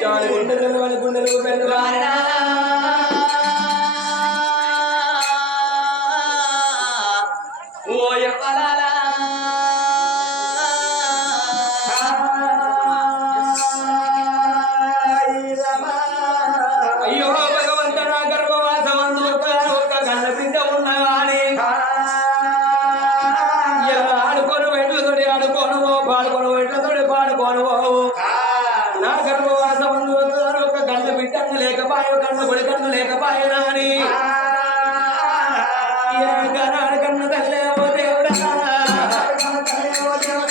చాలు గుండెలు గుండెలు పెళ్ళవారా ఓ ఎవ్వలాలా అయ్యో భగవంత నా గర్భవాసమందు ఒక కన్న బిడ్డ ఉన్నవాణి ఆడుకోను వెట్లతోటి ఆడుకోను పాడుకోను వెట్లతోటి పాడుకోను నా గర్భవాసమందు ఒక కన్న బిడ్డ లేకపాయ కన్న కొడి కన్ను లేకపాయనా అని కన్న తల్లే ఓ దేవుడా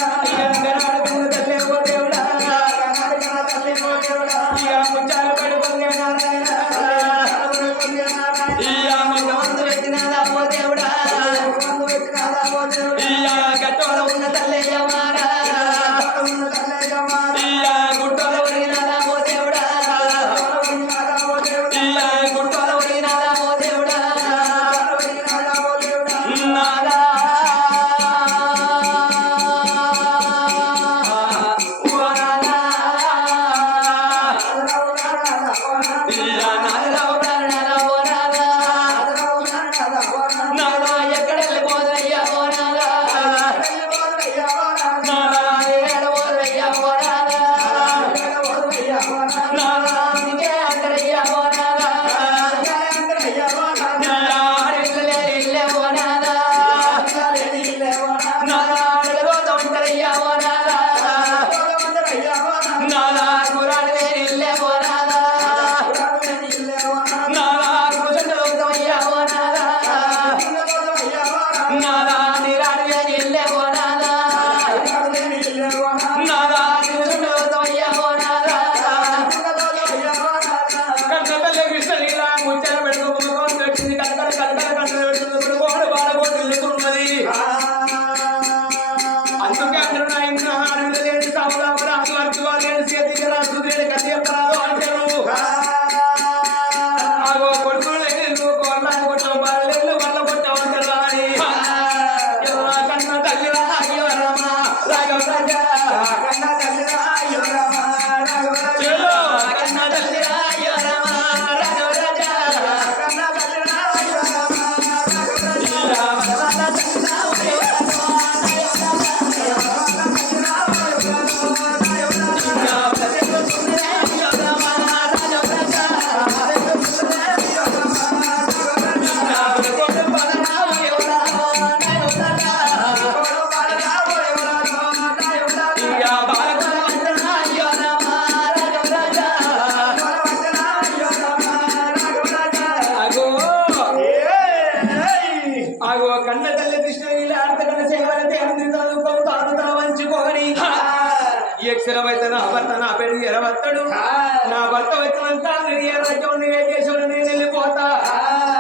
ముచ్చాలు పడుకుందే దేవుడా గట్టోల ఉన్న తల్లే జమారా గుట్టోల ఉరిగినాదా ఓ దేవుడా గుట్టోల ఉరిగినాదా ఓ దేవుడా నాదా అక్షరమైతే నా భర్త నా పేరు ఎరవత్తడు నా భర్త వచ్చినంత ఏ రాజ్యం ఏ దేశంలో నేను వెళ్ళిపోతా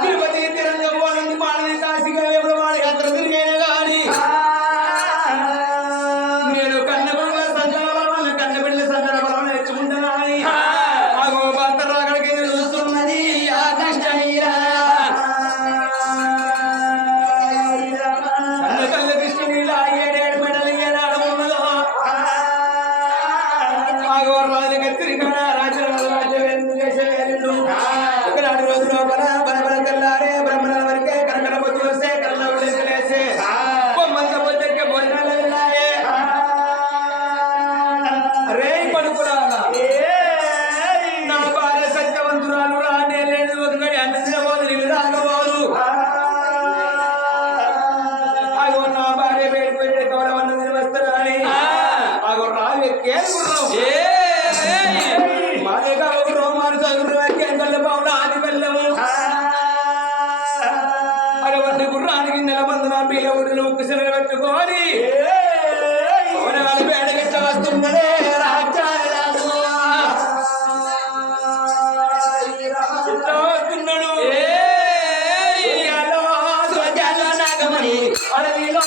తిరుపతి తిరంగం పోనండి పాలని కాశీగా ఎవరు వాడి యాత్ర తిరిగైనా గాని నేను కన్న సంతాన కన్న బిడ్డ సంతాన బలం నేర్చుకుంటున్నా ఆగో భర్త రాగడికి చూస్తున్నది ఆ కృష్ణయ్యా కన్న కళ్ళ కృష్ణనీళ్ళ ఏడేడు మెడలు ఏనాడు ఉన్నదో ఒకనాడు రోజు లోపల బలబల తెల్లారే బ్రహ్మల వరకే కనకడ పొద్దు వస్తే కళ్ళ లేసే బొమ్మంత పొద్దుకే భోజనాలు వెళ్ళాయే రే పడుకురాలా నా భార్య సత్యవంతురాలు రానే లేదు ఒకటి అన్నందిన పోదు నీళ్ళు రాకపోదు అగో నా భార్య వేడిపోయి కవరం అన్నది వస్తారా అని అగో రావి కేసుకున్నాం మాదేగా ఒక రోమాను చదువు పావుల ఆది వెళ్ళము అటువంటి గుర్రానికి నెలమందున పీల ఊరిలో ఉక్కుసెల పెట్టుకొని వేడగట్ట వస్తున్నదే వస్తున్నాడు నాగమణి అడవిలో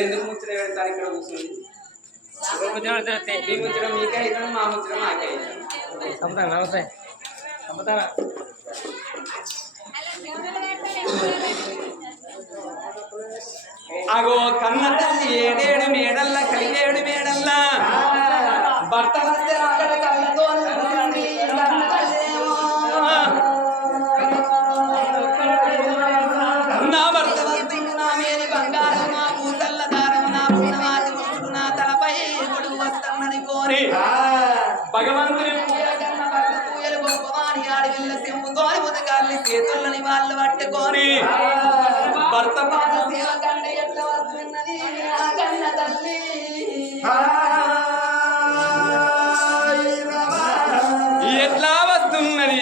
ఎందుకు ముచ్చట పెడతారు ఇక్కడ కూర్చొని మీ ముచ్చట మీకే అవుతుంది మా ముచ్చట మాకే అవుతుంది నమస్తే అమ్ముతారా అగో కన్న తల్లి ఏడేడు మేడల్ల కలిగేడు మేడల్ల భర్త అక్కడ కళ్ళతో నా భర్త నా మేని బంగారం నా పూసల్ల దారం నా పుణ్యవాది ముసుడు నా తలపై కొడుకు వస్తానని కోరి భగవంతుని పూయలు గొప్పవాని ఆడవిల్ల సింపుతో ఉదగాల్ని చేతులని వాళ్ళు పట్టుకొని భర్త పాద సేవ కండ ఎట్లా వస్తున్నది ఆ కన్న తల్లి ఎట్లా వస్తున్నది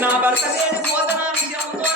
నా భర్త నేను పోతనా విషయంతో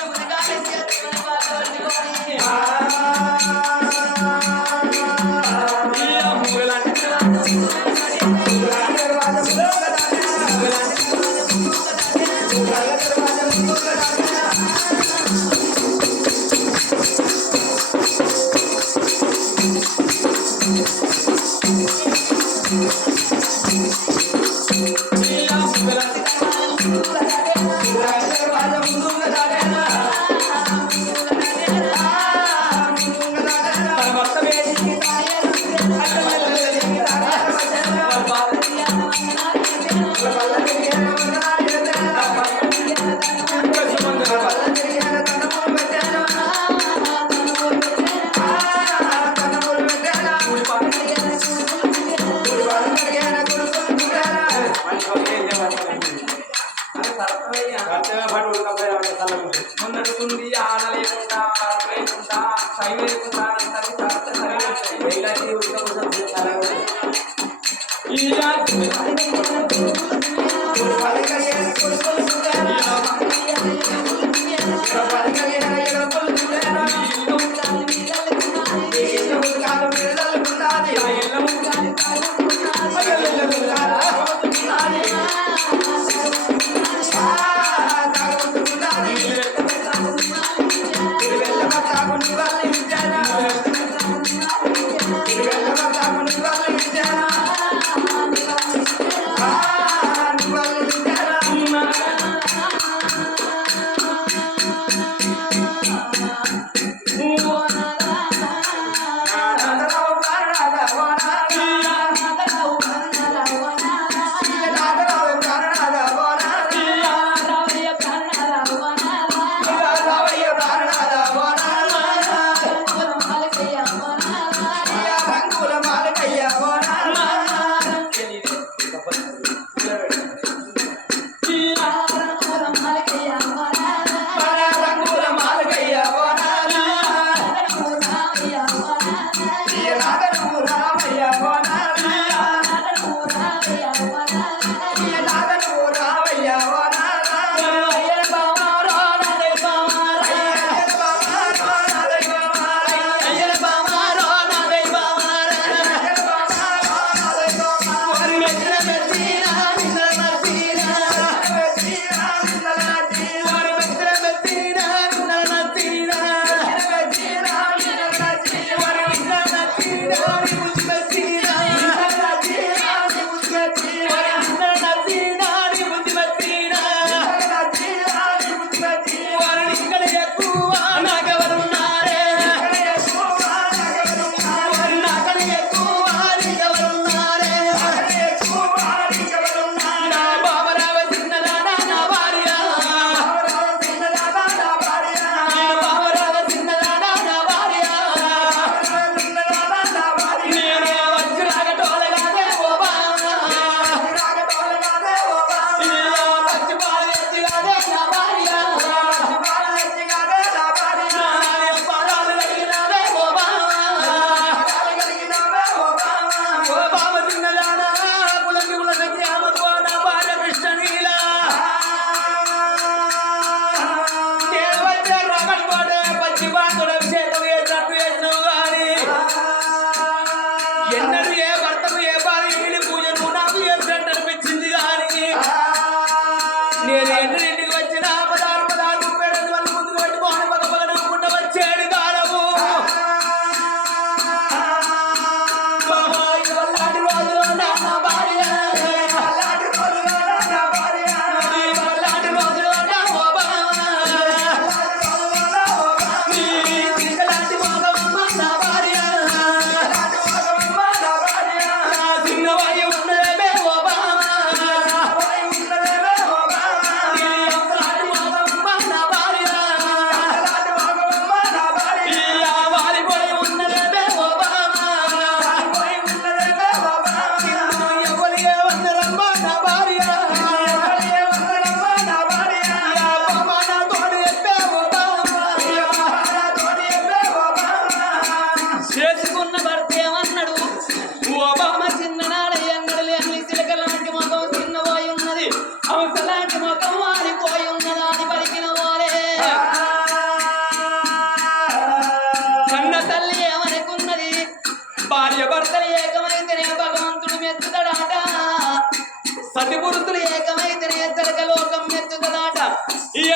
మొన్నడుకుంది ఆడలేకుండా లేకుండా సై లేకుండా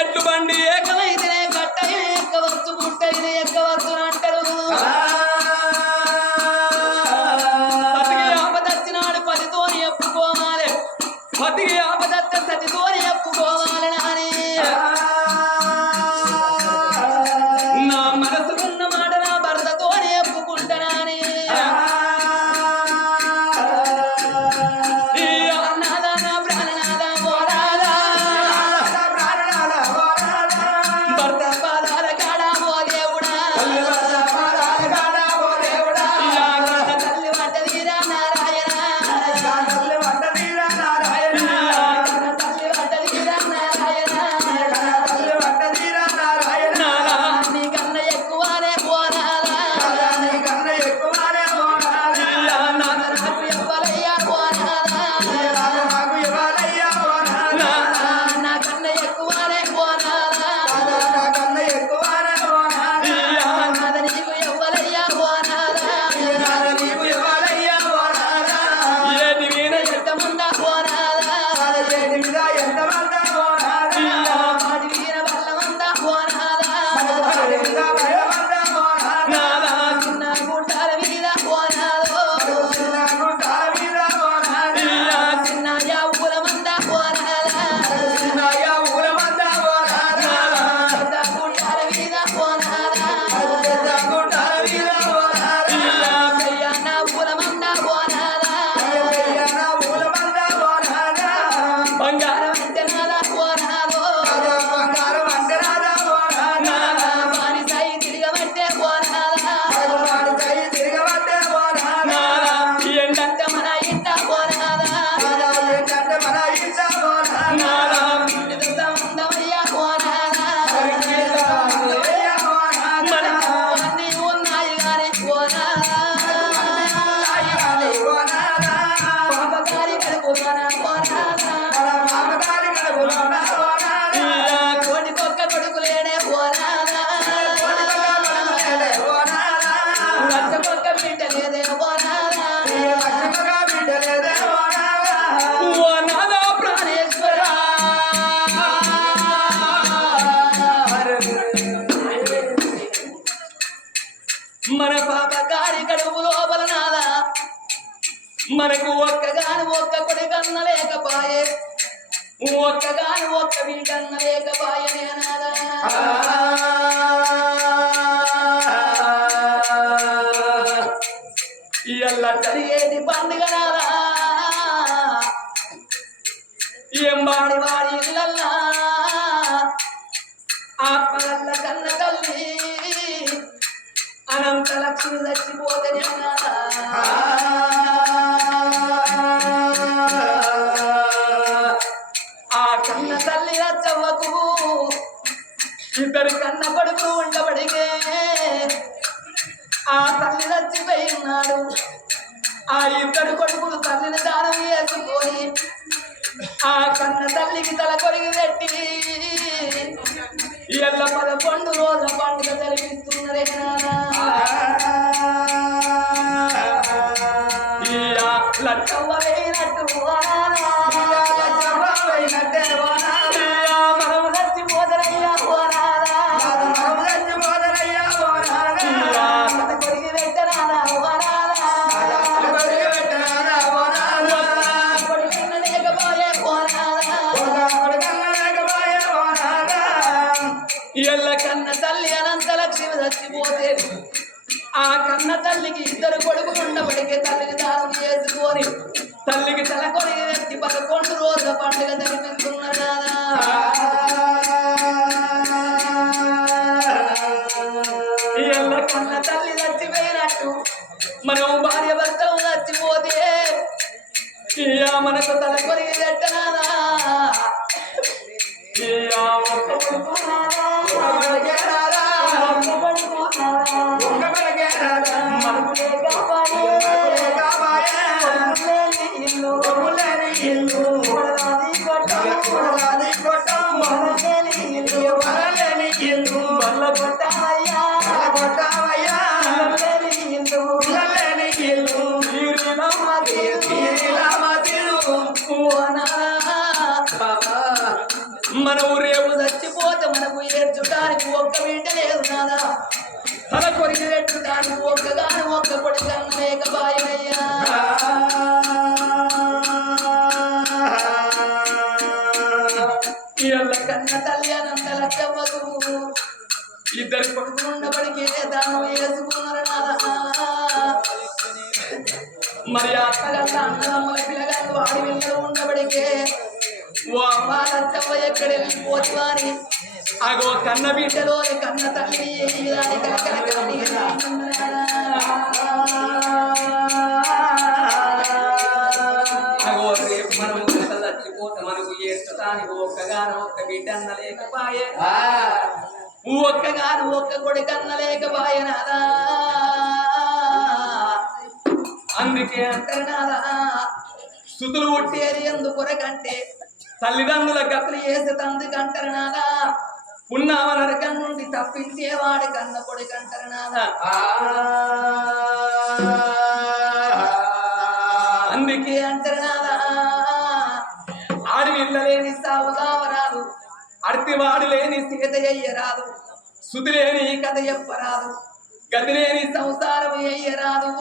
ఎట్లు బండి ఏకమైతేనే కట్టైన ఎక్కవచ్చు గుట్టైన ఎక్కవచ్చు అంటారు సతికి ఆపదచ్చినాడు పదితోని ఎప్పుకోవాలి సతికి ఆపదచ్చ సతితోని ఎప్పుకోవాలి నాని నా మనసుకున్న మాట నా భర్తతోనే ఎప్పుకుంటానని మన పాపకారి కడుపు లోపల నాదా మనకు ఒక్కగాని ఒక్క కొడి కన్న లేకపాయే ఒక్కగాని ఒక్క వీటన్న లేకపాయనే నాదా ఇయ్యల్ల జరిగేది పండుగ నాదా ఎంబాడి వాడి ఇళ్ళల్లా ఆత్మగల్ల కన్న తల్లి అనంత లక్ష్మి చచ్చిపోతేనే ఆ కన్న తల్లి రచ్చవ్వకు ఇద్దరు కన్న కొడుకు ఉండబడిగే ఆ తల్లి చచ్చిపోయినాడు ఆ ఇద్దరు కొడుకులు తల్లిని దానం చేసుకొని ఆ కన్న తల్లికి తల కొరిగి పెట్టి ఎల్ల 11 రోజుల పండుగ జరిపిస్తున్నరే లచ్చవ్వ వేయినట్టు మనము చచ్చిపోదరయ్యా కొరిగి పెట్టరాదా ఎల్ల కన్న తల్లి అనంత లక్ష్మి చచ్చిపోతే ఆ కన్న తల్లికి ఇద్దరు కొడుకులు ఉండబడికే తల్లిని దానం చేసుకొని తల్లికి తల కొరిగి వ్యక్తి 11 రోజుల పండుగ జరిపిస్తున్నారు ఎల్ల కన్న తల్లి చచ్చిపోయినట్టు మనం భార్య భర్తలు చచ్చిపోతే మనకు తల కొరిగి పెట్టనాదా మన ఊరేపు చచ్చిపోతే ఒక్క బిడ్డ లేదు నాదా తల కొరికి పెట్టుతాను ఒక్కగాను ఒక్క కొడుకన్న లేకపాయనయ్యా ఎల్ల కన్న తల్లి అనంతలక్కమ్మకు ఇద్దరు కొడుకులు ఉన్నప్పటికే దానం వేసుకున్నారు నాదా మరి అత్తగల్ల అన్నదమ్మల పిల్లగాళ్ళు వాడి వెళ్ళలు ఉన్నప్పటికే ఓ అమ్మాలచ్చమ్మ ఎక్కడ వెళ్ళిపోతున్నా అని అగో కన్న బిడ్డలో కన్న తల్లి అగో రేపు మనం చచ్చిపోతే మనకు ఏడ్చడానికి ఒక్కగాను ఒక్క బిడ్డ అన్న లేకపాయే ఒక్కగాను ఒక్క కొడుకు అన్న లేకపాయే నాదా అందుకే అంటారు నాదా సుతులు కొట్టేది ఎందుకొరకంటే తల్లిదండ్రుల గతులు వేసే తందుకంటారు నాదా పున్నామ నరకం నుండి తప్పించేవాడు కన్న కొడుకంటారు నాదా అందుకే అంటారు నాదా ఆడి వెళ్ళలేని సావుగావరాదు అర్తివాడు లేని సీత అయ్యరాదు సుతి లేని కథ చెప్పరాదు గతి లేని సంసారం అయ్యరాదు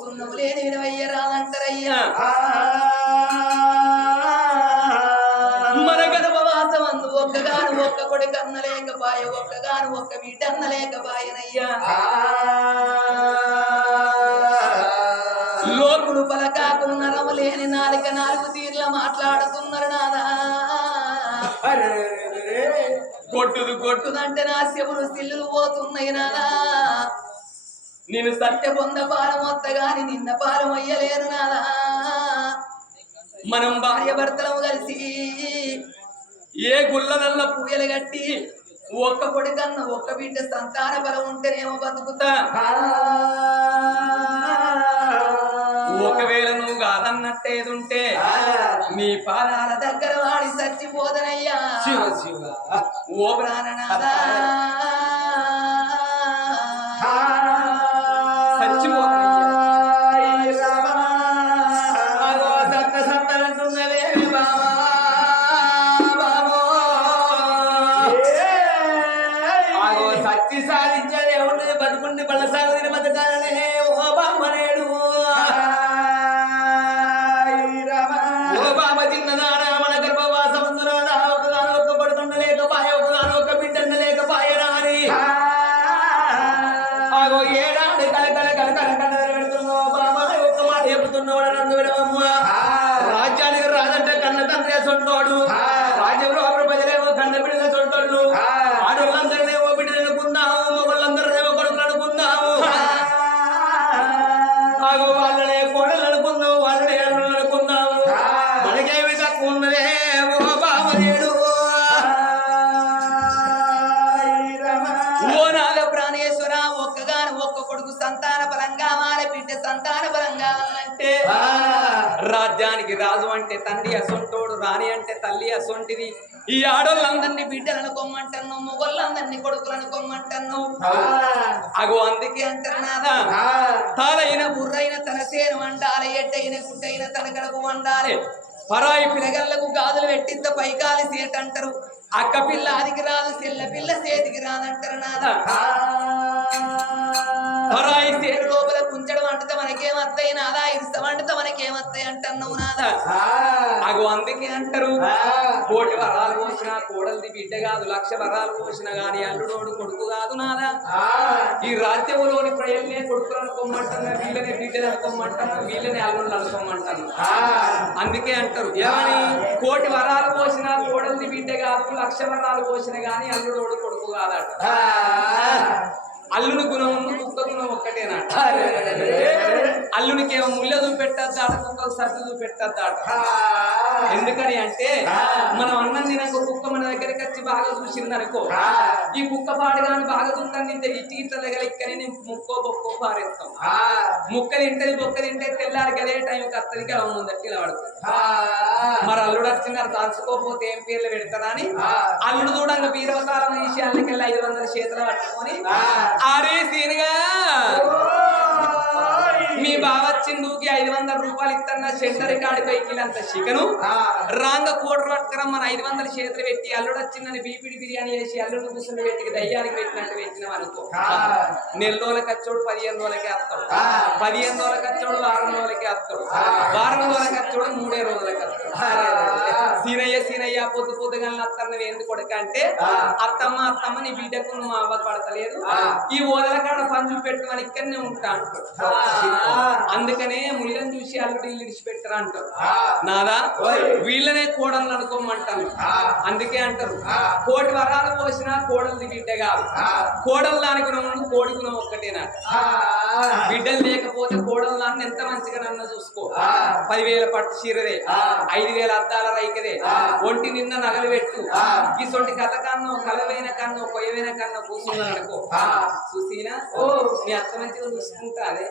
సున్నము లేని వినవయ్యరాదంటారయ్యా మన గర్భవాసం అందు ఒక్కగాను ఒక్క కొడుకు అన్న లేకపాయ ఒక్కగాను ఒక్క బిడ్డ అన్న లేకపాయనయ్యా లోకులు పలకాకులు నరము లేని నాలుక నాలుగు తీర్ల మాట్లాడుతున్నారు నాదా కొట్టుదు కొట్టుదంటే నా శివులు సిల్లులు పోతున్నాయి నాదా నేను సత్య పొంద పాలం వత్తగాని నిన్న పాలం అయ్యలేను నాదా మనం భార్య భర్తలము కలిసి ఏ గుళ్ళనల్ల పూయలు కట్టి ఒక్క కొడుకన్న ఒక్క బిడ్డ సంతాన బలం ఉంటేనేమో బతుకుతా ఒకవేళ నువ్వు కాదన్నట్టేదుంటే నీ పాదాల దగ్గర వాడి చచ్చిపోదనయ్యా ఓ ప్రాణనాదా రాజ్యానికి రాదంటే కన్న తండ్రి సొంటోడు రాజ్యంలో ప్రజలేమో కన్న బిడ్డగా సొంటోళ్ళు ఆడవాళ్ళందరినేమో బిడ్డలు అనుకుందాము మొగళ్ళందరినేమో కొడుకులు అనుకుందాము వాళ్ళనే కోడలు అనుకుందాము వాళ్ళనే అల్లుళ్ళు అనుకుందాము మనకేమి తక్కువ ఉన్నదే ఓ బామనేడు ఓ నాగ ప్రాణేశ్వర ఒక్కగాను ఒక్క కొడుకు సంతాన పరంగా మారే బిడ్డ సంతాన పరంగా అంటే రాజ్యానికి రాజు అంటే తండ్రి అసొంటోడు రాణి అంటే తల్లి అసొంటిది ఈ ఆడోళ్ళందరినీ బిడ్డలను కొమ్మంటాను మొగోళ్ళందరినీ కొడుకులను కొమ్మంటాను అగో అందుకే అంటారు నాదా తాలైన బుర్రైన తన సేను వండాలి ఎడ్డైన గుడ్డైన తన కడుపు వండాలి పరాయి పిల్లగళ్లకు గాజులు పెట్టింత పైకాలి సేట్ అంటారు అక్క పిల్ల ఆదికి రాదు చెల్ల పిల్ల సేతికి రాదంటారు నాదా పరాయి సేరు లోపల కుంచడం అంటే మనకేమత్తాయి నాదా ఇస్తాం అంటే మనకేమత్తాయి అంటున్నావు నాదా అగో అందుకే అంటారు కోటి వరాలు పోసినా కోడలిది బిడ్డ కాదు 1,00,000 వరాలు పోసినా గాని అల్లుడోడు కొడుకు కాదు నాదా ఈ రాజ్యంలోని ప్రజల్నే కొడుకులను కొమ్మంటున్నా వీళ్ళనే బిడ్డలు అనుకోమంటున్నా వీళ్ళనే అల్లుళ్ళు అనుకోమంటాను అందుకే అంటారు ఏమని కోటి వరాలు పోసినా కోడలిది బిడ్డ కాదు 1,00,000 వరాలు పోసినా గాని అల్లుడోడు కొడుకు కాదట అల్లుని గుణం కుక్క గుణం ఒక్కటేనట అల్లునికేమో ముళ్ళ చూపెట్టద్దాట కుక్కకు సర్దు చూపెట్టద్దాట ఎందుకని అంటే మనం అన్నం తినక కుక్క మన దగ్గరికి వచ్చి బాగా చూసిందనుకో ఈ కుక్క పాడుగాని బాగా తింటాను ఇట్టి ఇట్ల దగ్గర ఇక్కడ ముక్కో బొక్కో పారేస్తాం ముక్క తింటది బొక్క తింటే తెల్లారికి అదే టైంకి అత్తడికి అలా ముందరికి నిలబడుతుంది మరి అల్లుడు వచ్చిందని తలుచుకోకపోతే ఏం పేర్లు పెడతారా అని అల్లుడు చూడంగా బీరవతారం విషయాలకి 500 చేతులు పట్టుకొని ఆరే సీనుగా మీ బావ వచ్చిందుకి 500 రూపాయలు ఇస్తున్న సెంటర్ కాడి పైకి అంత చికెను రాంగ కోడి పట్టుకురమ్మని 500 చేతులు పెట్టి అల్లుడు వచ్చిందని బీపీడి బిర్యానీ చేసి అల్లుడు కూర్చుని పెట్టి దయ్యానికి పెట్టినట్టు పెట్టినాం అనుకో నెల రోజుల ఖర్చోడు 15 రోజులకే వస్తాడు 15 రోజుల ఖర్చోడు వారం రోజులకే వస్తాడు వారం రోజుల ఖర్చోడు 3 రోజులకి వస్తాడు సీనయ్య పొద్దు పొద్దుగా అత్తన్నవి ఎందుకు కొడుక అంటే అత్తమ్మ నీ బిడ్డకు నువ్వు అవ్వ పడతలేదు ఈ ఓదల కాడ పంచు పెట్టమని ఇక్కడనే ఉంటా అంటాడు అందుకనే ముళ్ళని చూసి అల్లుడు ఇల్లు ఇడిచిపెట్టరా అంటారు నాదా వీళ్ళనే కోడలు అనుకోమంటాను అందుకే అంటారు కోటి వరాలు పోసినా కోడలు బిడ్డ కాదు కోడలు దానికి నువ్వు కోడికి నువ్వు ఒక్కటేనా బిడ్డలు లేకపోతే కోడలు దాన్ని ఎంత మంచిగా నన్ను చూసుకో 10,000 పట్టు చీరదే 5,000 అద్దాల రైకదే ఒంటి నిన్న నగలు పెట్టు ఇసొంటి కథ కన్నో కలవైన కన్నో కొయ్యవైన కన్నో కూర్చున్నాను అనుకో చూసినా మీ అత్త మంచిగా చూసుకుంటా అదే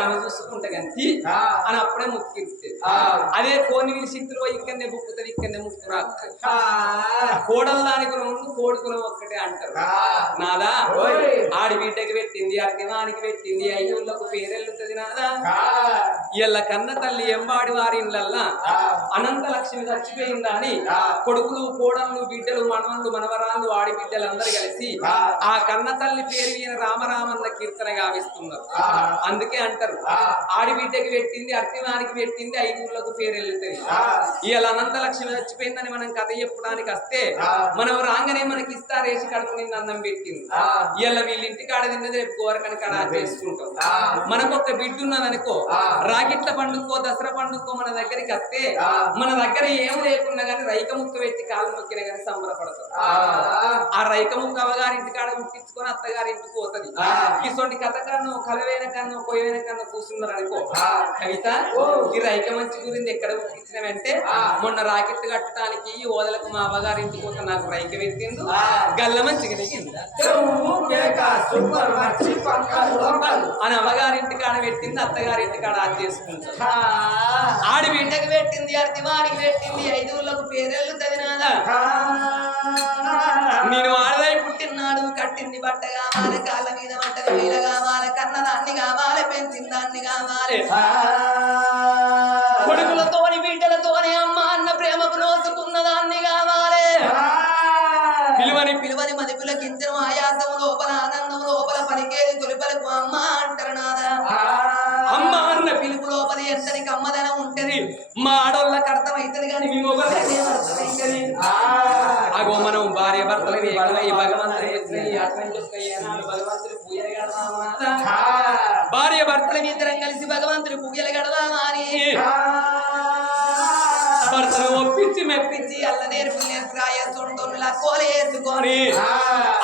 ఆమె చూసుకుంటా కానీ అని అప్పుడే ముక్కిస్తుంది అదే కోని శక్తులు ఇక్కడనే బుక్కుతుంది ఇక్కడనే ముక్కు రాకుతుంది కోడలు దానికి నువ్వు కోడుకున్నావు ఒక్కటే అంటారు నాదా ఆడి బిడ్డకి పెట్టింది అర్ధమానికి పెట్టింది 5 ఊళ్ళకు పేరెళ్ళుతుంది నాదా ఇళ్ళ కన్న తల్లి ఎంబాడి వారి ఇళ్ళల్లా అనంత లక్ష్మి చచ్చిపోయిందా అని కొడుకులు కోడళ్ళు బిడ్డలు మనవళ్ళు మనవరాళ్ళు ఆడి బిడ్డలందరూ కలిసి ఆ కన్న తల్లి పేరు ఈయన రామరామన్న కీర్తన గావిస్తున్నారు అందుకే అంటారు ఆడి బిడ్డకి పెట్టింది అర్ధమానికి పెట్టింది 5 ఊళ్ళకు పేరెళ్ళుతుంది ఇవాళ అనంత లక్ష్మి చచ్చిపోయిందని మనం కథ చెప్పడానికి వస్తే మనం రాగానే మనకి ఇస్తారేసి కడుపు నిన్న అన్నం పెట్టింది ఇవాళ వీళ్ళ ఇంటి కాడ తిన్నది రేపు గోరకని కాడ చేసుకుంటాం మనకు ఒక బిడ్డ ఉన్నదనుకో రాగిట్ల పండుకో దసరా పండుకో మన దగ్గరికి వస్తే మన దగ్గర ఏం లేకున్నా గానీ రైక ముక్క పెట్టి కాలు మొక్కిన గానీ సంబరపడతాం ఆ రైక ముక్క అవగారింటి కాడ ముట్టించుకొని అత్తగారింటికి పోతుంది ఇటువంటి కథ కన్నో కలవైన కన్నో కొయ్యైన కన్నో కూర్చున్నారు అనుకో కవిత ఈ రైక మంచి గురించి ఎక్కడ ముట్టించినవంటే మొన్న రాకెట్ కట్టడానికి ఓదలకు మా అవ్వగారింటికి పోతే నాకు రైక పెట్టిండు గల్ల మంచిగా అని అమ్మగారింటి కాడ పెట్టింది అత్తగారింటి కాడ ఆది చేసుకుంటాం ఆడి బిడ్డకి పెట్టింది అర్ధమానికి పెట్టింది 5 ఊళ్ళకు పేరెళ్ళు తగినాదా నేను ఆడదై పుట్టినాడు కట్టింది బట్ట కావాలి కాళ్ళ మీద బట్టని వీల కావాలి కన్నదాన్ని కావాలి పెంచిందాన్ని కావాలి కొడుకులతోని బిడ్డలతోని అమ్మ అన్న ప్రేమకు నోసుకున్నదాన్ని కావాలి పిలువని మదిపుల కించడం ఆయాసం లోపల ఆనందం లోపల పలికేది తొలిపలకు అమ్మ అంటారు నాదా అమ్మ అన్న పిలుపు లోపల ఎంతనికి అమ్మదనం ఉంటది మా ఆడోళ్ళకి అర్థమైతుంది కానీ మీ మొగలకి అర్థమైంది అగో మనం భార్య భర్తలు భగవంతుడు పూజలు గడదామా భార్య భర్తలు ఇద్దరం కలిసి భగవంతుడి పూజలు గడదామా అని భర్తను ఒప్పించి మెప్పించి అల్ల నేర్పు నేర్చురాయ సొంటోళ్ళ కోల వేసుకొని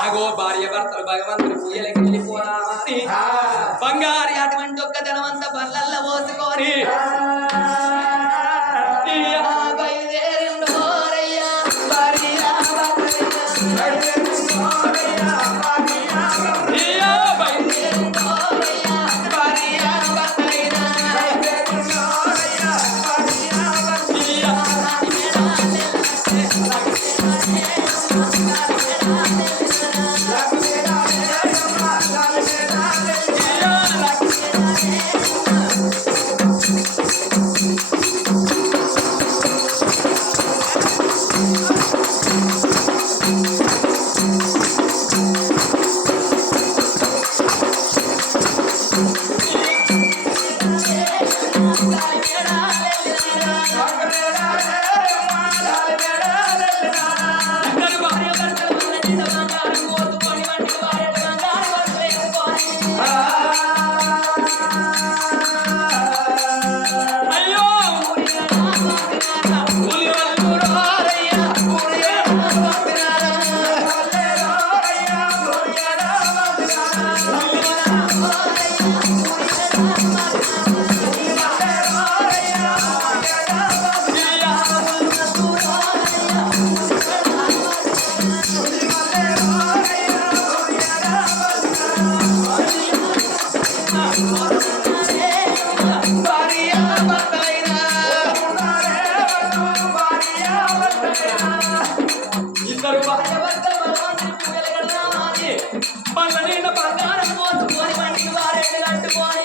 అగో భార్య భర్తలు భగవంతుడి పూజలకి వెళ్ళిపోరామని బంగారు అటువంటి ఒక్క ధనవంత బల్లల్ల పోసుకొని బంగారం పోసుకొని మంచి వారెడ్డి కట్టుకొని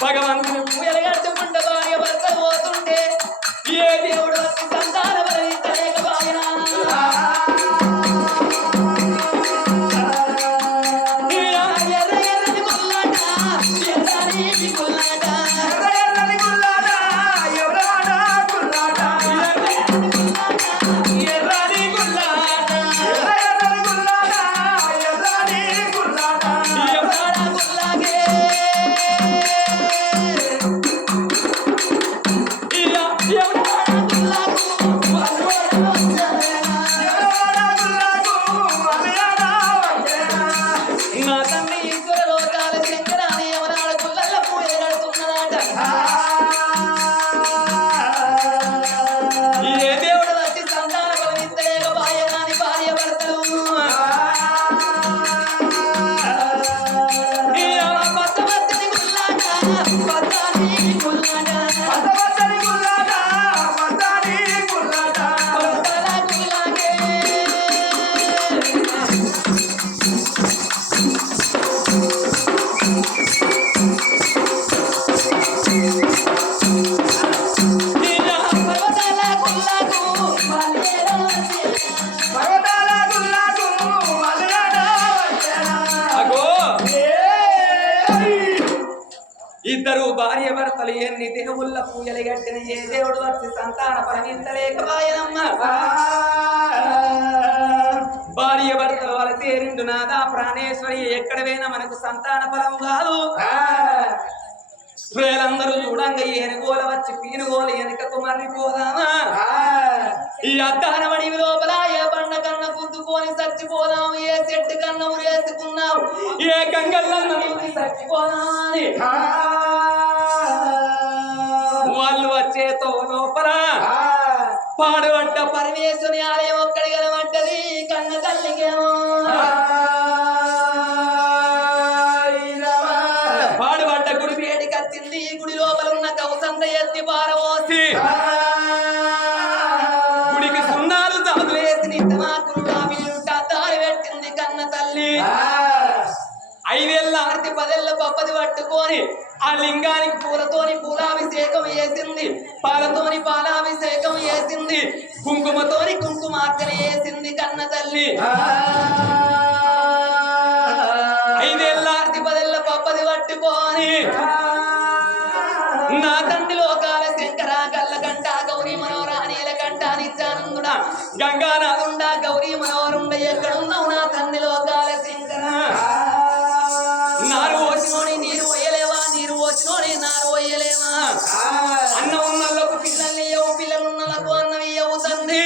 భగవంతుని పూయలగట్టుకుంట భార్య భర్త పోతుంటే ఏ దేవుడు వచ్చి సంతాన బలించలేకపోయినా ఎర్రని గుల్లాట ఎర్రని గుల్లాట ఎర్రని గుల్లాట ఎవడ గుల్లాగే నా తండ్రి ఈశ్వర లోకాల శంకరాని యమనాల గుల్లల్ల పూజ కడుతున్నాడట ఏ దేవుడు వచ్చి సంతాన బలించలేకపోయేనాని భార్య భర్తలు పచ్చని గుల్లాట పచ్చని గుల్లాట ఇద్దరు భార్య భర్తలు ఎన్ని దేవుళ్ళ పూజలు కట్టిన ఏ దేవుడు వచ్చి సంతాన పరమించలేకపోయినమ్మ భార్య భర్తలు వాళ్ళ తేరిండు నాదా ప్రాణేశ్వరి ఎక్కడ పోయినా మనకు సంతాన ఫలం కాదు స్త్రీలందరూ చూడంగా ఏనుగోల వచ్చి పీనుగోలు వెనుకకు మర్రిపోదామా ఈ అద్దాన వడి లోపల ఏ బండ కన్న గుద్దుకొని చచ్చిపోదాం ఏ చెట్టు కన్న ఉరేసుకున్నాం ఏ గంగల్లో చచ్చిపోదామని వాళ్ళు వచ్చేతో లోపల పాడుబడ్డ పరమేశ్వరి ఆలయం ఒక్కడి కలమంటది కన్న తల్లికేమో పాడుబడ్డ గుడి వేడికి వచ్చింది ఈ గుడి లోపల ఉన్న కౌసంద ఎత్తి పారవోసి గుడికి సున్నాలు దాదులు వేసి నిత్తమాకులుగా వీలుంటా దారి పెట్టింది కన్న తల్లి 5 ఏళ్ళ ఆర్తి 10 ఏళ్ళ పప్పది పట్టుకొని ఆ లింగానికి పూలతోని పూలాభిషేకం వేసింది పాలతోని పాలాభిషేకం వేసింది కుంకుమతోని కుంకుమార్చన వేసింది కన్న తల్లి 5 ఏళ్ళ ఆర్తి 10 ఏళ్ళ పప్పది పట్టుకొని నా తండ్రి లోకాల శంకర గల్లకంట గౌరీ మనోహర నీలకంఠ నిత్యానందుడా గంగానాథుండా గౌరీ మనోహరుండ ఎక్కడున్నావు నా తండ్రి లోకాల శంకర నారు పోసినోని నీరు పోయలేవా నీరు పోసినోని నారు పోయలేవా అన్నం ఉన్నోళ్ళకు పిల్లల్ని ఇయ్యవు పిల్లలు ఉన్నోళ్ళకు అన్నం ఇయ్యవు తండ్రి